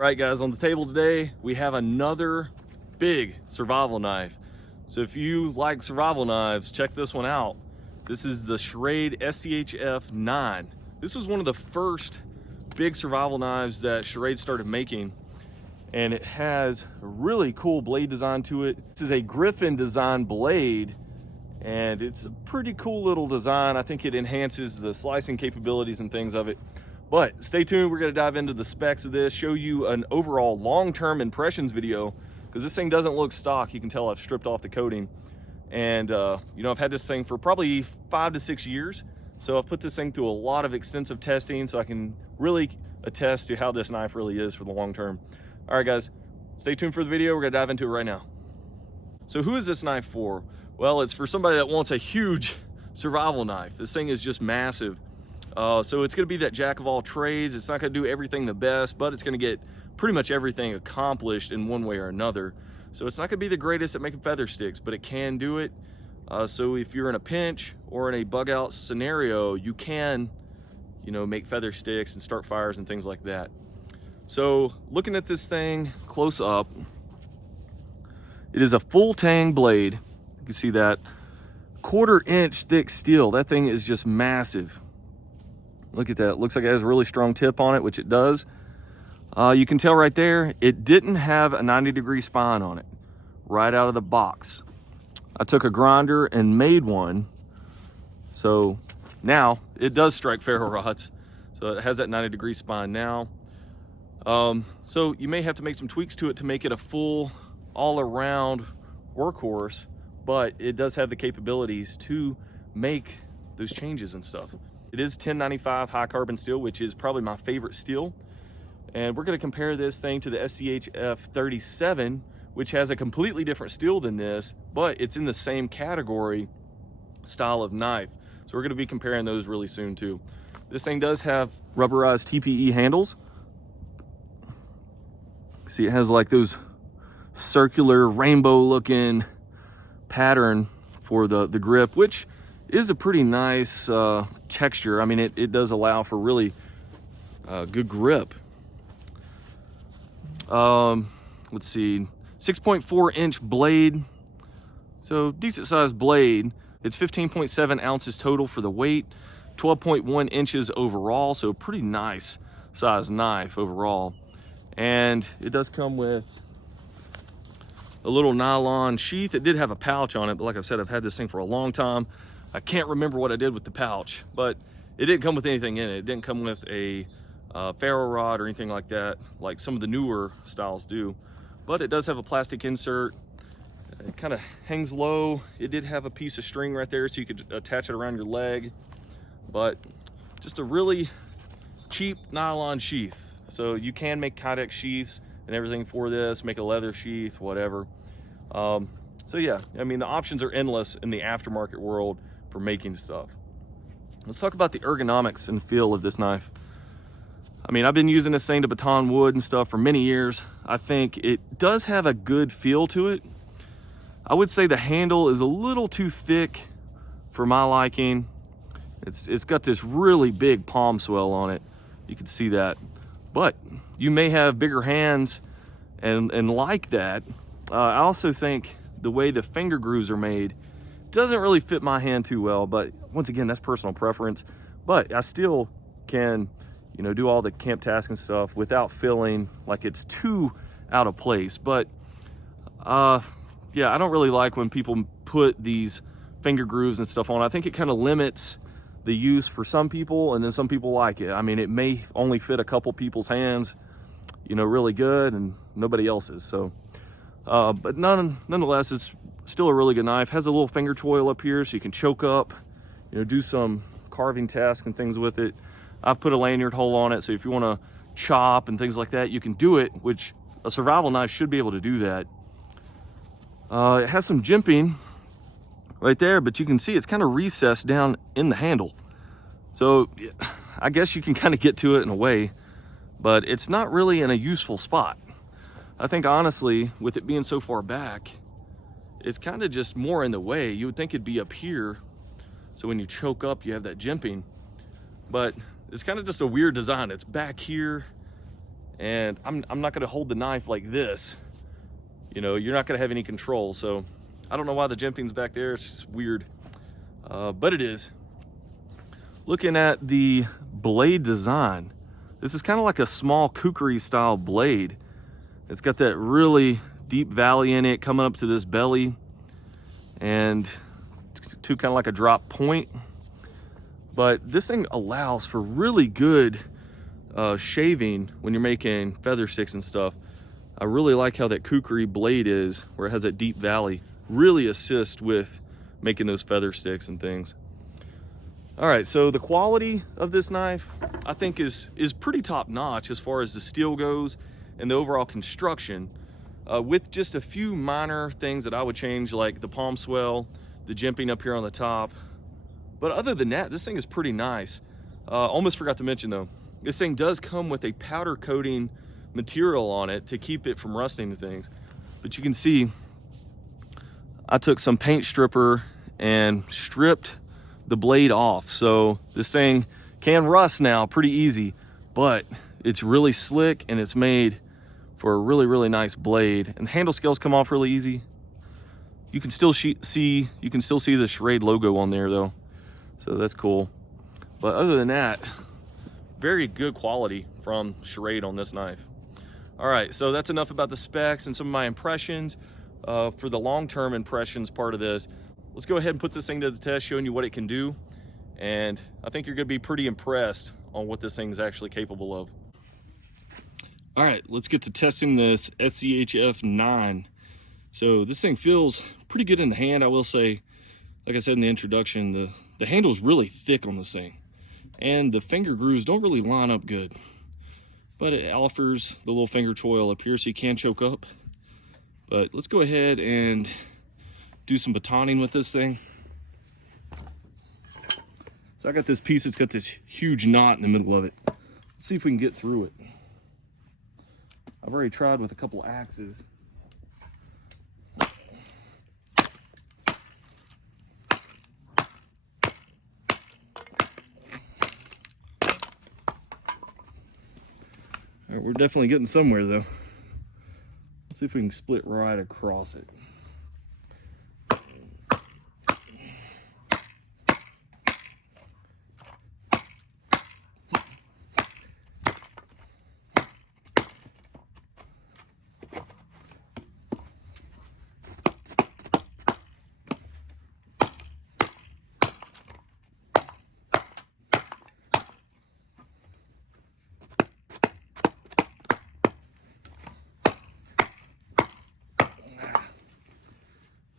All right, guys, on the table today, we have another big survival knife. So if you like survival knives, check this one out. This is the Schrade SCHF9. This was one of the first big survival knives that Schrade started making, and it has a really cool blade design to it. This is a Griffin design blade, and it's a pretty cool little design. I think it enhances the slicing capabilities and things of it. But stay tuned, we're gonna dive into the specs of this, show you an overall long-term impressions video, because this thing doesn't look stock. You can tell I've stripped off the coating. And you know, I've had this thing for probably 5 to 6 years. So I've put this thing through a lot of extensive testing so I can really attest to how this knife really is for the long term. All right, guys, stay tuned for the video. We're gonna dive into it right now. So who is this knife for? Well, it's for somebody that wants a huge survival knife. This thing is just massive. So it's gonna be that jack of all trades. It's not gonna do everything the best, but it's gonna get pretty much everything accomplished in one way or another. So it's not gonna be the greatest at making feather sticks, but it can do it. So if you're in a pinch or in a bug out scenario, you can, you know, make feather sticks and start fires and things like that. So looking at this thing close up, it is a full tang blade. You can see that 1/4 inch thick steel. That thing is just massive. Look at that. It looks like it has a really strong tip on it, which it does. You can tell right there, it didn't have a 90-degree spine on it right out of the box. I took a grinder and made one. So now it does strike ferro rods. So it has that 90-degree spine now. So you may have to make some tweaks to it to make it a full all-around workhorse, but it does have the capabilities to make those changes and stuff. It is 1095 high carbon steel, which is probably my favorite steel. And we're gonna compare this thing to the SCHF37, which has a completely different steel than this, but it's in the same category style of knife. So we're gonna be comparing those really soon too. This thing does have rubberized TPE handles. See, it has like those circular rainbow looking pattern for the grip, which is a pretty nice texture. I mean, it does allow for really good grip. Let's see, 6.4 inch blade. So decent sized blade. It's 15.7 ounces total for the weight, 12.1 inches overall. So pretty nice size knife overall. And it does come with a little nylon sheath. It did have a pouch on it, but like I said, I've had this thing for a long time. I can't remember what I did with the pouch, but it didn't come with anything in it. It didn't come with a ferro rod or anything like that, like some of the newer styles do. But it does have a plastic insert. It kind of hangs low. It did have a piece of string right there so you could attach it around your leg, but just a really cheap nylon sheath. So you can make Kydex sheaths and everything for this, make a leather sheath, whatever. So yeah, I mean, the options are endless in the aftermarket world for making stuff. Let's talk about the ergonomics and feel of this knife. I mean, I've been using this thing to baton wood and stuff for many years. I think it does have a good feel to it. I would say the handle is a little too thick for my liking. It's got this really big palm swell on it. You can see that. But you may have bigger hands and like that. I also think the way the finger grooves are made doesn't really fit my hand too well, but once again, that's personal preference. But I still can, you know, do all the camp tasks and stuff without feeling like it's too out of place. But yeah, I don't really like when people put these finger grooves and stuff on. I think it kind of limits the use for some people, and then some people like it. I mean, it may only fit a couple people's hands, you know, really good, and nobody else's. So but nonetheless, it's still a really good knife. Has a little finger choil up here so you can choke up, you know, do some carving tasks and things with it. I've put a lanyard hole on it, so if you want to chop and things like that, you can do it, which a survival knife should be able to do that. It has some jimping right there, but you can see it's kind of recessed down in the handle. So I guess you can kind of get to it in a way, but it's not really in a useful spot. I think honestly, with it being so far back, it's kind of just more in the way. You would think it'd be up here, so when you choke up, you have that jimping. But it's kind of just a weird design. It's back here, and I'm not gonna hold the knife like this. You know, you're not gonna have any control. So I don't know why the jimping's back there, it's just weird. But it is. Looking at the blade design, this is kind of like a small kukri style blade. It's got that really deep valley in it coming up to this belly, and to kind of like a drop point. But this thing allows for really good shaving when you're making feather sticks and stuff. I really like how that kukri blade is, where it has that deep valley. Really assists with making those feather sticks and things. All right, so the quality of this knife, I think is pretty top notch as far as the steel goes and the overall construction, with just a few minor things that I would change, like the palm swell, the jimping up here on the top. But other than that, this thing is pretty nice. Almost forgot to mention though, this thing does come with a powder coating material on it to keep it from rusting to things. But you can see, I took some paint stripper and stripped the blade off. So this thing can rust now pretty easy, but it's really slick and it's made for a really, really nice blade. And handle scales come off really easy. You can still see the Schrade logo on there though. So that's cool. But other than that, very good quality from Schrade on this knife. All right, so that's enough about the specs and some of my impressions. For the long-term impressions part of this, let's go ahead and put this thing to the test, showing you what it can do. And I think you're gonna be pretty impressed on what this thing is actually capable of. All right, let's get to testing this SCHF9. So this thing feels pretty good in the hand, I will say. Like I said in the introduction, the handle's really thick on this thing, and the finger grooves don't really line up good, but it offers the little finger choil up here so you can choke up. But let's go ahead and do some batoning with this thing. So I got this piece that's got this huge knot in the middle of it. Let's see if we can get through it. I've already tried with a couple axes. All right, we're definitely getting somewhere though. Let's see if we can split right across it.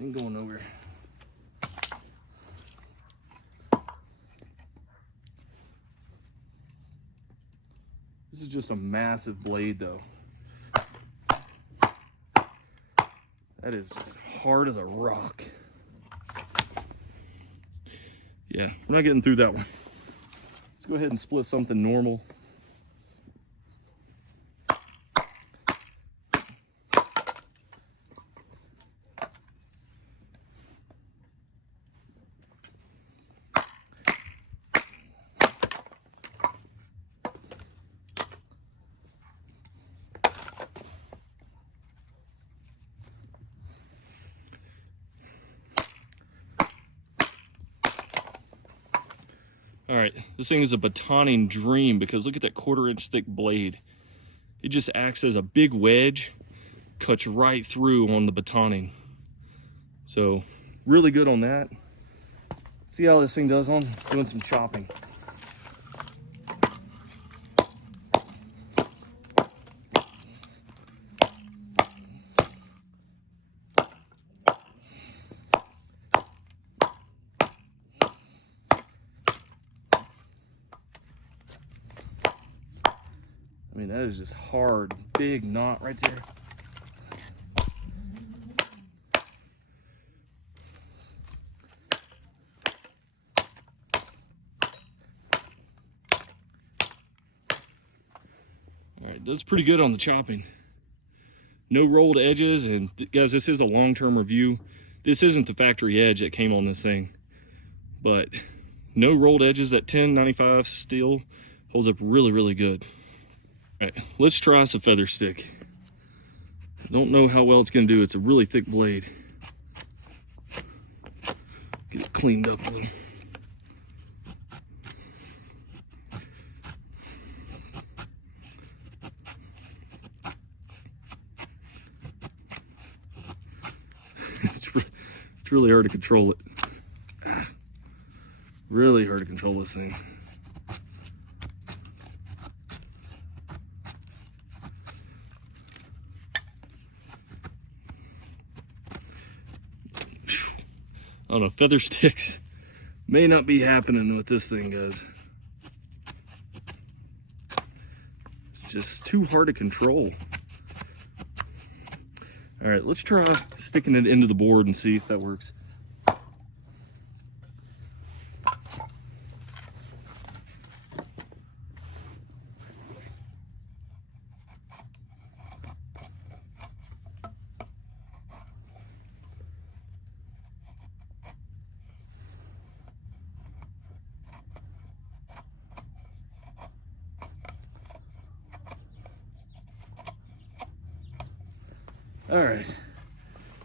Ain't going nowhere. This is just a massive blade though. That is just hard as a rock. Yeah, we're not getting through that one. Let's go ahead and split something normal. All right, this thing is a batoning dream because look at that 1/4 inch thick blade. It just acts as a big wedge, cuts right through on the batoning. So really good on that. See how this thing does on doing some chopping. I mean, that is just hard, big knot right there. All right, does pretty good on the chopping. No rolled edges, and guys, this is a long-term review. This isn't the factory edge that came on this thing, but no rolled edges. That 1095 steel holds up really, really good. All right, let's try us a feather stick. Don't know how well it's gonna do. It's a really thick blade. Get it cleaned up a little. It's really hard to control it. Really hard to control this thing. I don't know, feather sticks may not be happening with this thing, guys. It's just too hard to control. All right, let's try sticking it into the board and see if that works. All right,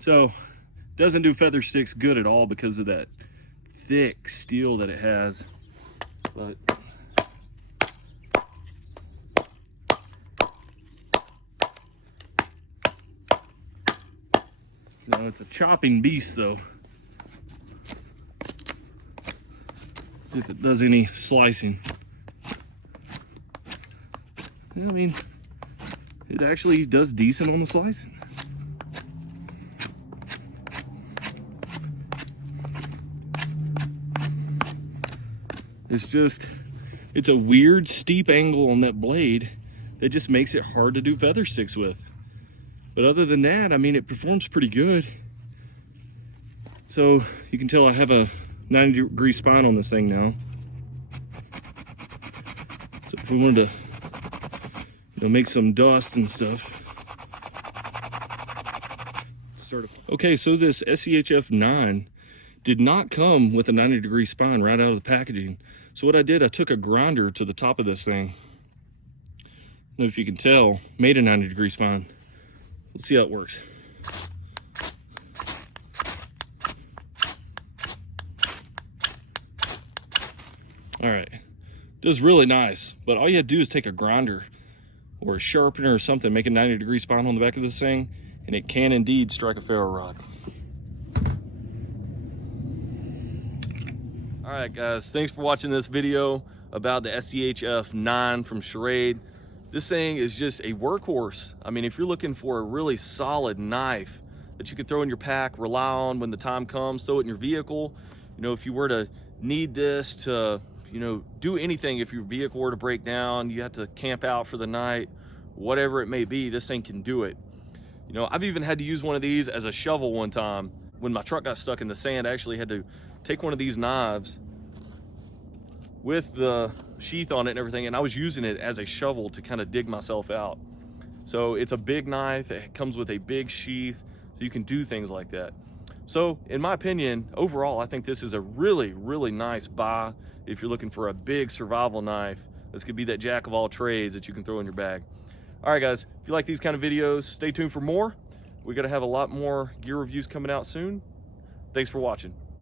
so doesn't do feather sticks good at all because of that thick steel that it has, but no, it's a chopping beast though. Let's see if it does any slicing. I mean, it actually does decent on the slicing. It's a weird steep angle on that blade that just makes it hard to do feather sticks with. But other than that, I mean, it performs pretty good. So you can tell I have a 90-degree spine on this thing now. So if we wanted to, make some dust and stuff. Okay, so this SCHF9 did not come with a 90-degree spine right out of the packaging. So what I did, I took a grinder to the top of this thing. I don't know if you can tell, made a 90-degree spine. Let's see how it works. All right, does really nice, but all you have to do is take a grinder or a sharpener or something, make a 90-degree spine on the back of this thing, and it can indeed strike a ferro rod. All right, guys, thanks for watching this video about the SCHF9 from Schrade. This thing is just a workhorse. I mean, if you're looking for a really solid knife that you can throw in your pack, rely on when the time comes, throw it in your vehicle. If you were to need this to, do anything, if your vehicle were to break down, you have to camp out for the night, whatever it may be, this thing can do it. I've even had to use one of these as a shovel one time. When my truck got stuck in the sand, I actually had to take one of these knives with the sheath on it and everything, and I was using it as a shovel to kind of dig myself out. So it's a big knife, it comes with a big sheath, so you can do things like that. So in my opinion, overall, I think this is a really, really nice buy if you're looking for a big survival knife. This could be that jack of all trades that you can throw in your bag. All right, guys, if you like these kind of videos, stay tuned for more. We're gonna have a lot more gear reviews coming out soon. Thanks for watching.